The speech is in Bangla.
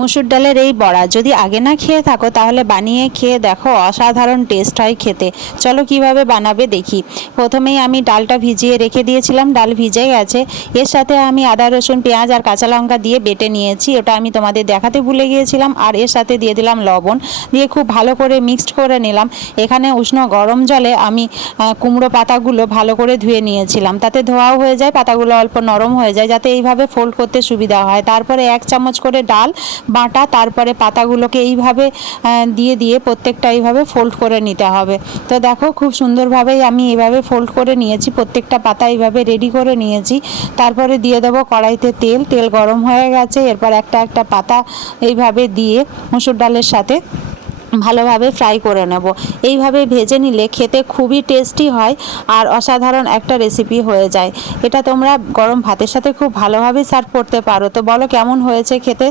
মুসুর ডালের এই বড়া যদি আগে না খেয়ে থাকো তাহলে বানিয়ে খেয়ে দেখো, অসাধারণ টেস্ট হয় খেতে। চলো কিভাবে বানাবে দেখি। প্রথমেই আমি ডালটা ভিজিয়ে রেখে দিয়েছিলাম, ডাল ভিজে গেছে। এর সাথে আমি আদা রসুন পেঁয়াজ আর কাঁচা লঙ্কা দিয়ে বেটে নিয়েছি, ওটা আমি তোমাদের দেখাতে ভুলে গিয়েছিলাম। আর এর সাথে দিয়ে দিলাম লবণ, দিয়ে খুব ভালো করে মিক্সড করে নিলাম। এখানে উষ্ণ গরম জলে আমি কুমড়ো পাতাগুলো ভালো করে ধুয়ে নিয়েছিলাম, তাতে ধোয়াও হয়ে যায়, পাতাগুলো অল্প নরম হয়ে যায়, যাতে এইভাবে ফোল্ড করতে সুবিধা হয়। তারপরে 1 চামচ করে ডাল বাটা, তারপরে পাতাগুলোকে এইভাবে দিয়ে দিয়ে প্রত্যেকটা এইভাবে ফোল্ড করে নিতে হবে। তো দেখো খুব সুন্দরভাবেই আমি এইভাবে ফোল্ড করে নিয়েছি, প্রত্যেকটা পাতা এইভাবে রেডি করে নিয়েছি। তারপরে দিয়ে দেবো কড়াইতে তেল, তেল গরম হয়ে গেছে। এরপর একটা একটা পাতা এইভাবে দিয়ে মুসুর ডালের সাথে ভালোভাবে ফ্রাই করে নেব। এইভাবে ভেজে নিলে খেতে খুবই টেস্টি হয় আর অসাধারণ একটা রেসিপি হয়ে যায়। এটা তোমরা গরম ভাতের সাথে খুব ভালোভাবে সার্ভ করতে পারো। তো বলো কেমন হয়েছে খেতে।